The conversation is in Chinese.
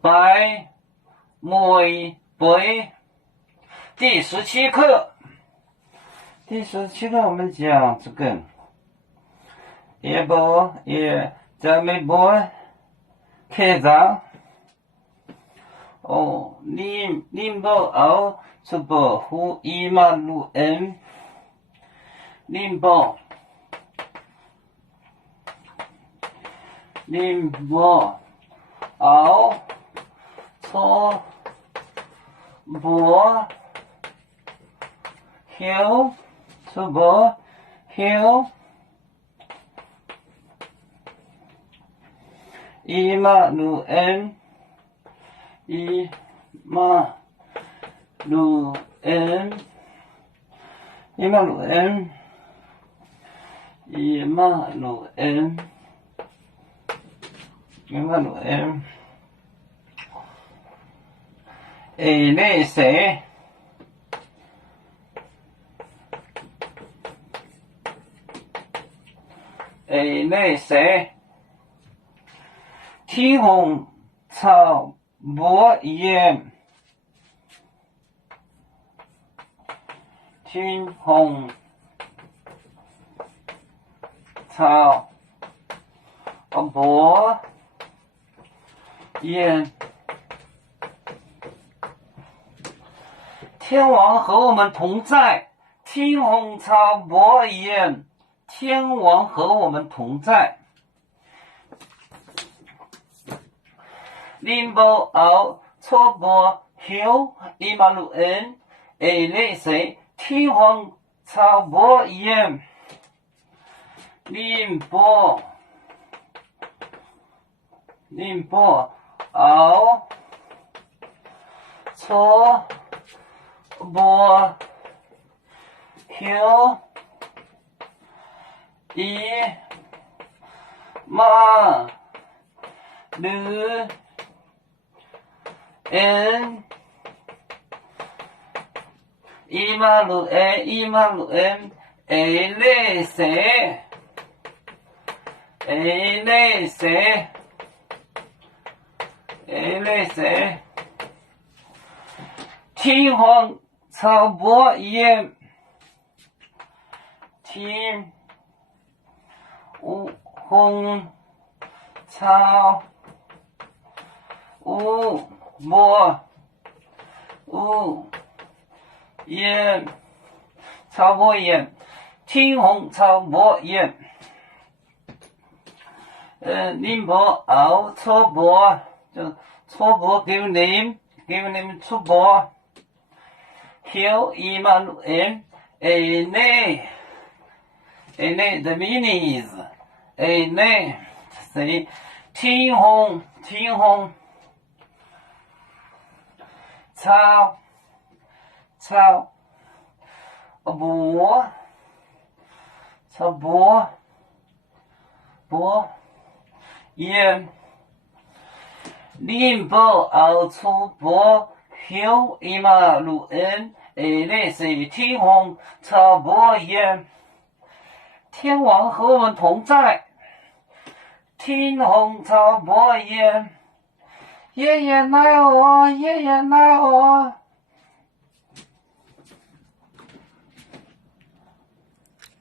白玫瑰第17课。第17课我们讲这个一波也在美波开张哦，林波奥这波湖一马路恩林波奥错波后错波后一马路恩一马路恩一马路恩一马路恩一马路恩类谁类谁天虹草波烟天虹草波烟天王和我们同在，天虹草波烟天王和我们同在。林波奥错波后伊马路恩类谁天虹草波烟林波奥错波后一马路恩一马路恩类谁类谁天虹草波烟天虹草烟草波烟天虹草波烟林波奥错波就错波 give name 错波后一马路恩内the meaning is内谁天虹草波烟林波奥错波后一马路恩类谁天虹草波烟天王和我们同在，天虹草波烟爷爷奶我